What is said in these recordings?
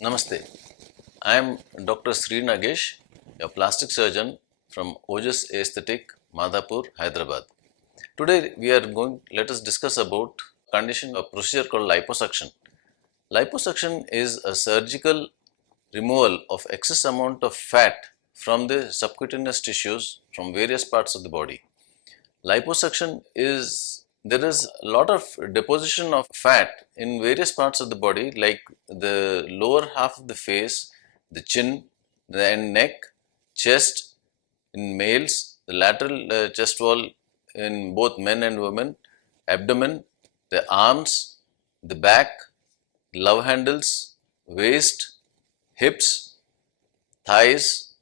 Namaste. I am Dr. Sri Nagesh, a plastic surgeon from Ojas Aesthetic, Madhapur, Hyderabad. Today let us discuss about condition of procedure called liposuction. Liposuction is a surgical removal of excess amount of fat from the subcutaneous tissues from various parts of the body. Liposuction is there is a lot of deposition of fat in various parts of the body, like the lower half of the face, the chin, the neck, chest in males, the lateral chest wall in both men and women, abdomen, the arms, the back, love handles, waist, hips, thighs,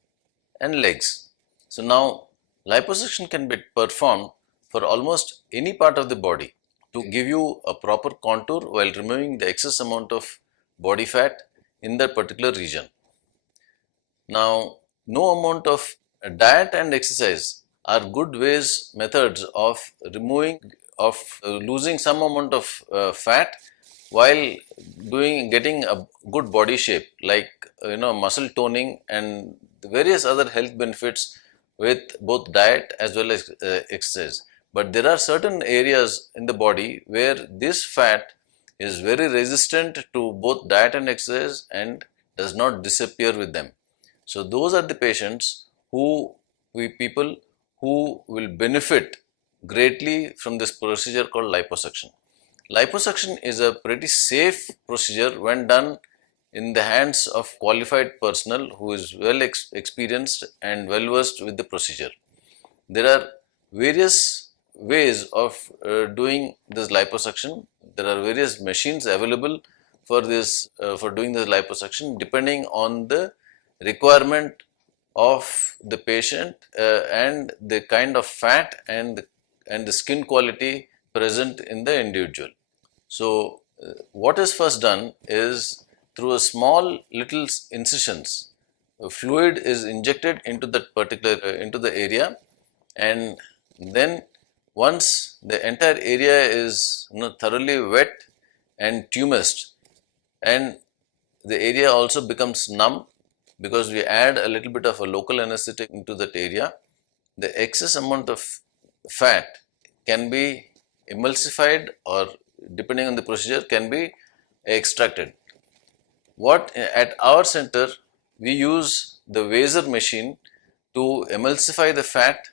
and legs. So now liposuction can be performed for almost any part of the body to give you a proper contour while removing the excess amount of body fat in that particular region. Now, no amount of diet and exercise are good methods of removing of losing some amount of fat while getting a good body shape, like muscle toning and the various other health benefits with both diet as well as exercise. But there are certain areas in the body where this fat is very resistant to both diet and exercise and does not disappear with them. So those are the patients people who will benefit greatly from this procedure called liposuction. Liposuction is a pretty safe procedure when done in the hands of qualified personnel who is well experienced and well versed with the procedure. There are various ways of doing this liposuction. There are various machines available for doing this liposuction depending on the requirement of the patient and the kind of fat and the skin quality present in the individual. So what is first done is, through a small little incisions, fluid is injected into that particular into the area, and then once the entire area is thoroughly wet and tumesced, and the area also becomes numb because we add a little bit of a local anesthetic into that area, the excess amount of fat can be emulsified, or depending on the procedure can be extracted. At our center we use the Vaser machine to emulsify the fat,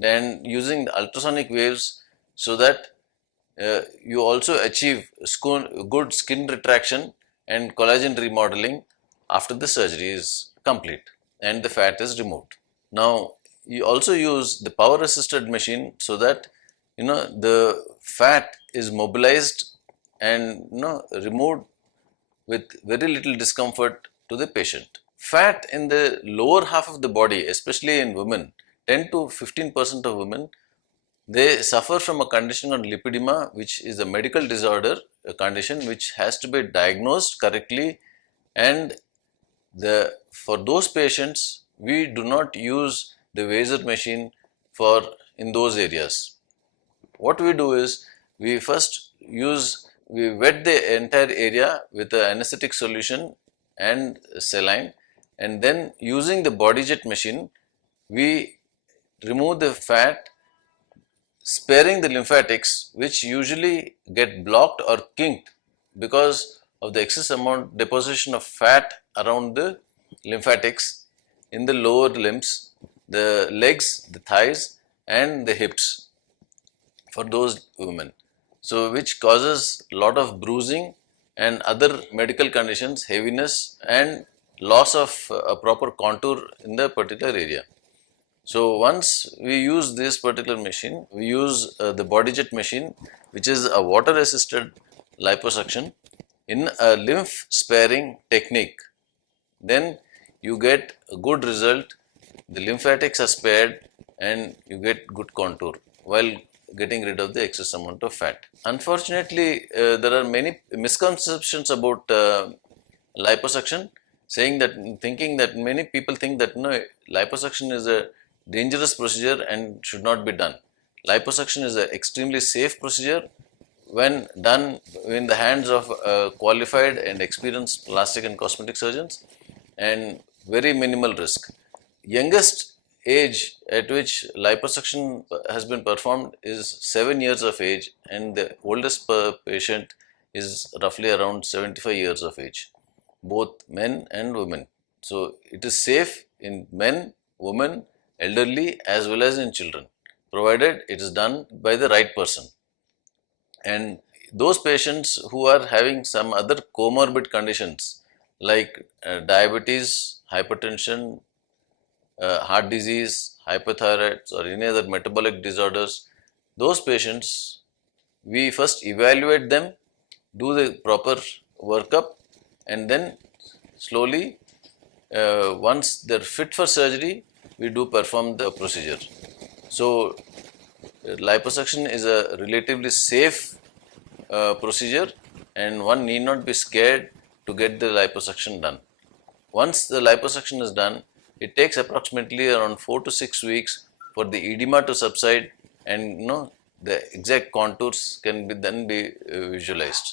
and using the ultrasonic waves, so that you also achieve good skin retraction and collagen remodeling after the surgery is complete and the fat is removed. Now you also use the power assisted machine, so that the fat is mobilized and removed with very little discomfort to the patient. Fat in the lower half of the body, especially in women, 10 to 15% of women, they suffer from a condition called lipedema, which is a medical disorder, a condition which has to be diagnosed correctly, and for those patients we do not use the Vaser machine for in those areas. What we do is, we wet the entire area with the anesthetic solution and saline, and then using the body jet machine we remove the fat, sparing the lymphatics, which usually get blocked or kinked because of the excess amount deposition of fat around the lymphatics in the lower limbs, the legs, the thighs and the hips for those women. So which causes a lot of bruising and other medical conditions, heaviness and loss of a proper contour in the particular area. So once we use this particular machine, we use the body jet machine, which is a water assisted liposuction in a lymph sparing technique. Then you get a good result, the lymphatics are spared and you get good contour while getting rid of the excess amount of fat. Unfortunately, there are many misconceptions about liposuction, thinking that many people think that liposuction is a dangerous procedure and should not be done. Liposuction is an extremely safe procedure when done in the hands of qualified and experienced plastic and cosmetic surgeons, and very minimal risk. Youngest age at which liposuction has been performed is 7 years of age, and the oldest patient is roughly around 75 years of age, both men and women. So it is safe in men, women, elderly as well as in children, provided it is done by the right person. And those patients who are having some other comorbid conditions like diabetes, hypertension, heart disease, hypothyroid, or any other metabolic disorders, those patients, we first evaluate them, do the proper workup, and then slowly, once they're fit for surgery, we do perform the procedure. So, liposuction is a relatively safe procedure, and one need not be scared to get the liposuction done. Once the liposuction is done, it takes approximately around 4 to 6 weeks for the edema to subside, and the exact contours can be then be visualized.